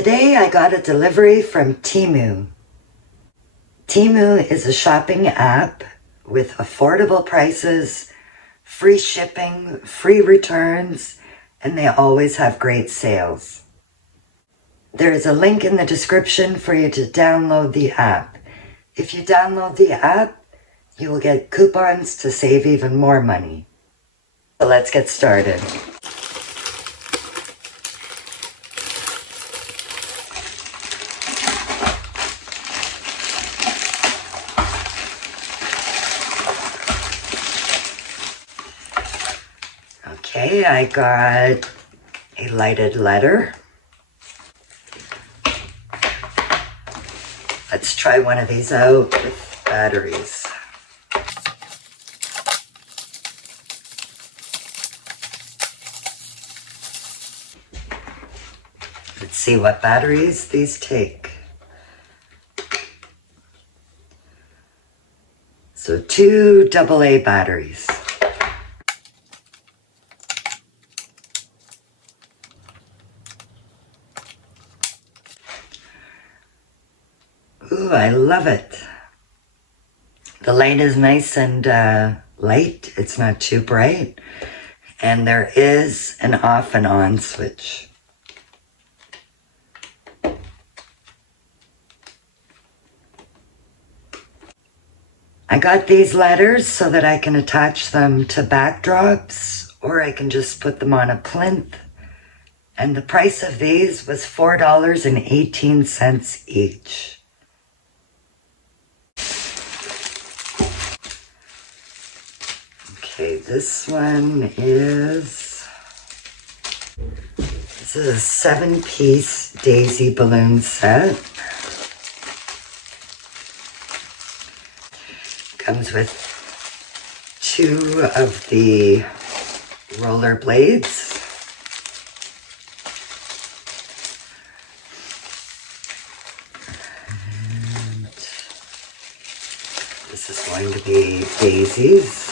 Today I got a delivery from Temu. Temu is a shopping app with affordable prices, free shipping, free returns, and they always have great sales. There is a link in the description for you to download the app. If you download the app, you will get coupons to save even more money. So let's get started. Okay, I got a lighted letter. Let's try one of these out with batteries. Let's see what batteries these take. So 2 AA batteries. Ooh, I love it. The light is nice and light. It's not too bright. And there is an off and on switch. I got these letters so that I can attach them to backdrops, or I can just put them on a plinth. And the price of these was $4.18 each. Okay, this is a 7-piece daisy balloon set. Comes with 2 of the roller blades. And this is going to be daisies.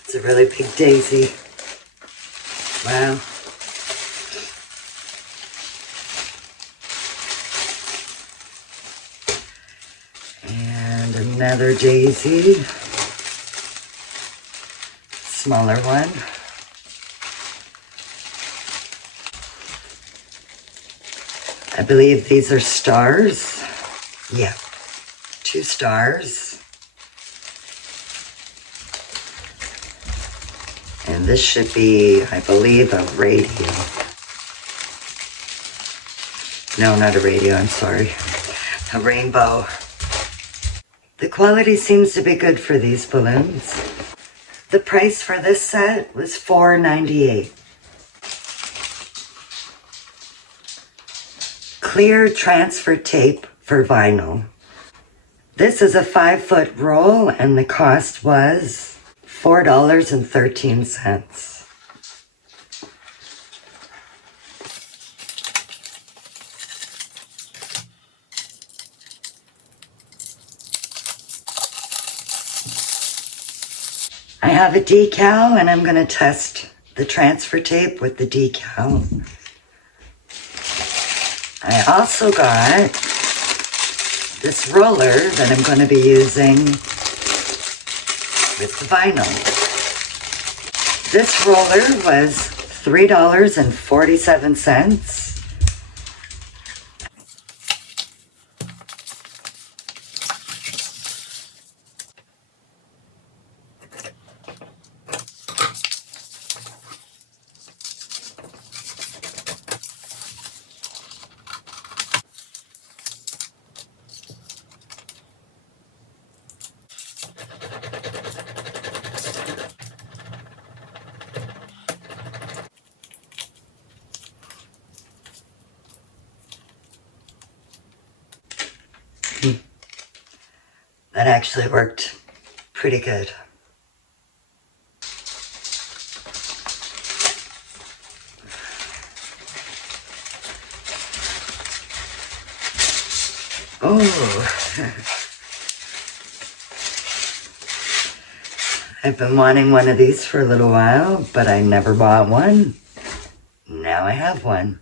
It's a really big daisy. Wow. And another daisy. Smaller one. I believe these are stars. Yeah, 2 stars. And this should be, I believe, a radio. No, not a radio, I'm sorry. A rainbow. The quality seems to be good for these balloons. The price for this set was $4.98. Clear transfer tape for vinyl. This is a 5-foot roll and the cost was $4.13. I have a decal and I'm going to test the transfer tape with the decal. I also got this roller that I'm going to be using with the vinyl. This roller was $3.47. That actually worked pretty good. Oh, I've been wanting one of these for a little while, but I never bought one. Now I have one.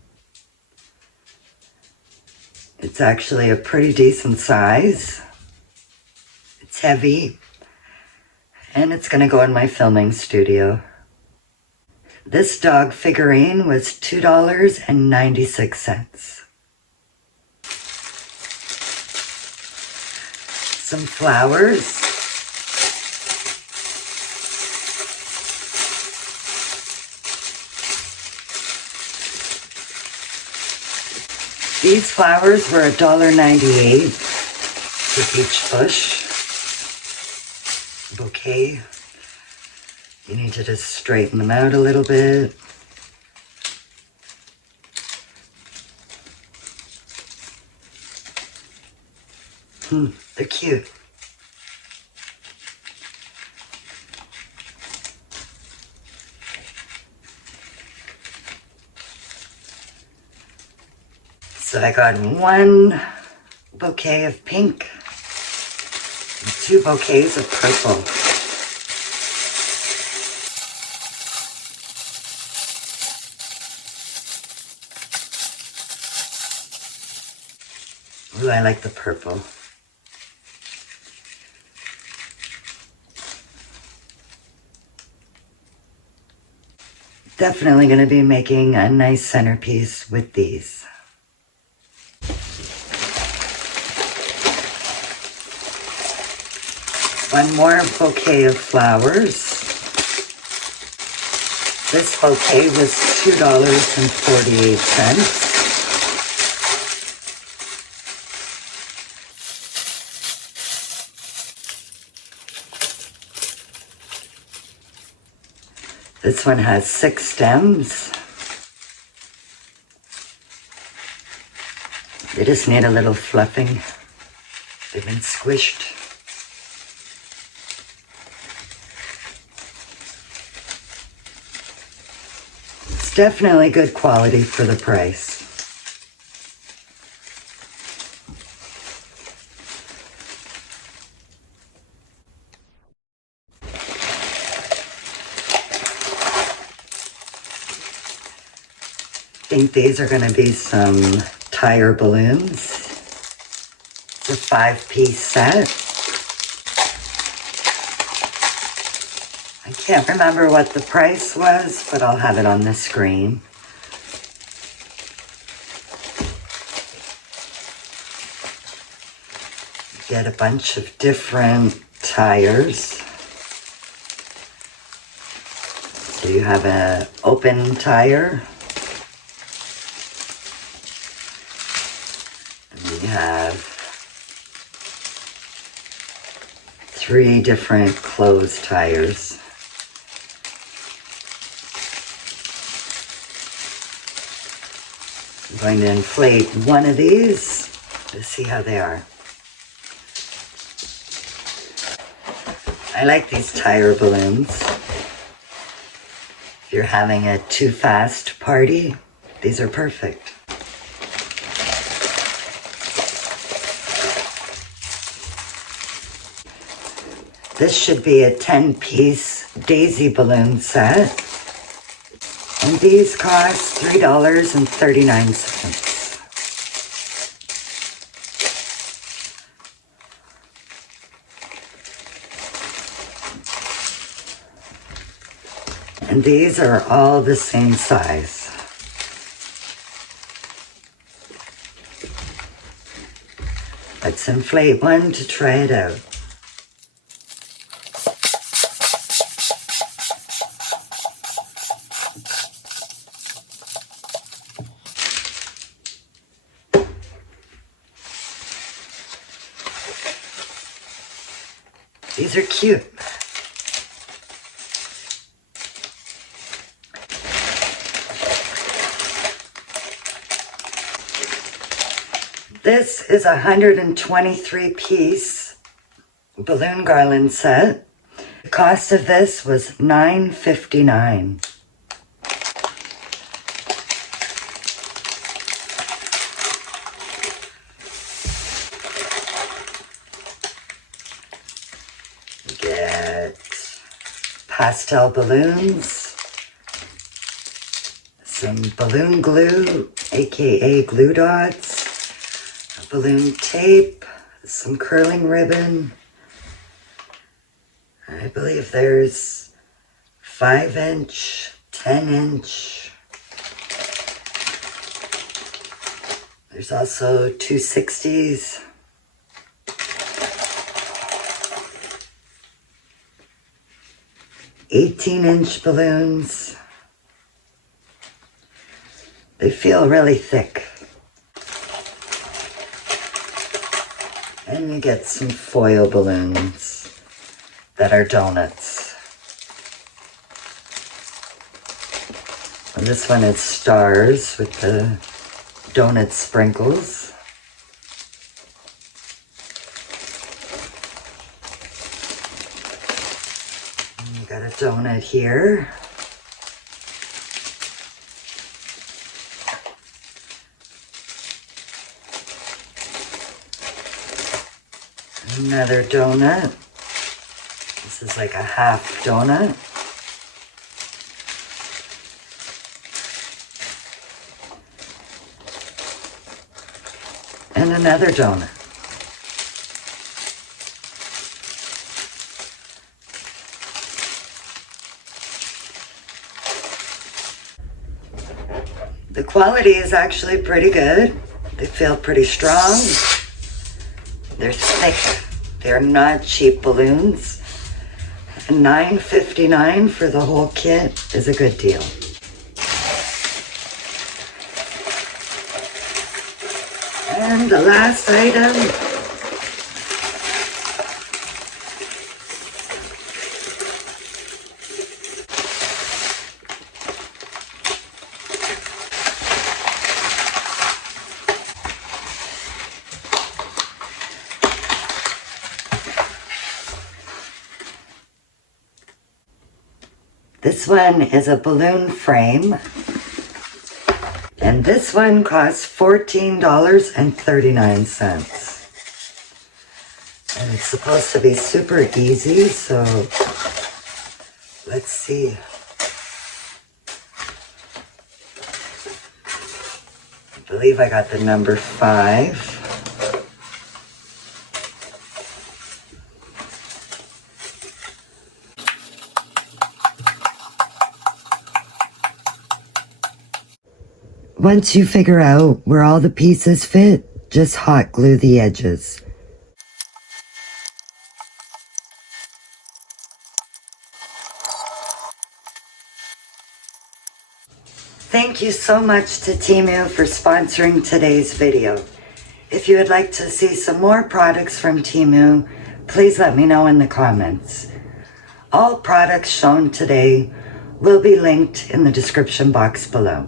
It's actually a pretty decent size. It's heavy, and it's gonna go in my filming studio. This dog figurine was $2.96. Some flowers. These flowers were $1.98 for each bush. Bouquet. You need to just straighten them out a little bit. They're cute. So I got one bouquet of pink and 2 bouquets of purple. Ooh, I like the purple. Definitely going to be making a nice centerpiece with these. One more bouquet of flowers. This bouquet was $2.48. This one has 6 stems. They just need a little fluffing. They've been squished. It's definitely good quality for the price. I think these are going to be some tire balloons. It's a 5-piece set. I can't remember what the price was, but I'll have it on the screen. Get a bunch of different tires. So you have an open tire. We have 3 different closed tires. I'm going to inflate one of these to see how they are. I like these tire balloons. If you're having a too fast party, these are perfect. This should be a 10-piece daisy balloon set. And these cost $3.39. And these are all the same size. Let's inflate one to try it out. These are cute. This is a 123-piece balloon garland set. The cost of this was $9.59. Get pastel balloons, some balloon glue, aka glue dots, balloon tape, some curling ribbon. I believe there's 5-inch, 10-inch. There's also 260s. 18-inch balloons. They feel really thick. And you get some foil balloons that are donuts. And this one is stars with the donut sprinkles. And you got a donut here. Another donut. This is like a half donut. And another donut. The quality is actually pretty good. They feel pretty strong. They're thick. They're not cheap balloons. $9.59 for the whole kit is a good deal. And the last item this one is a balloon frame, and this one costs $14.39. And it's supposed to be super easy, so let's see. I believe I got the number 5. Once you figure out where all the pieces fit, just hot glue the edges. Thank you so much to Temu for sponsoring today's video. If you would like to see some more products from Temu, please let me know in the comments. All products shown today will be linked in the description box below.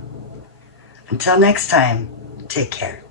Until next time, take care.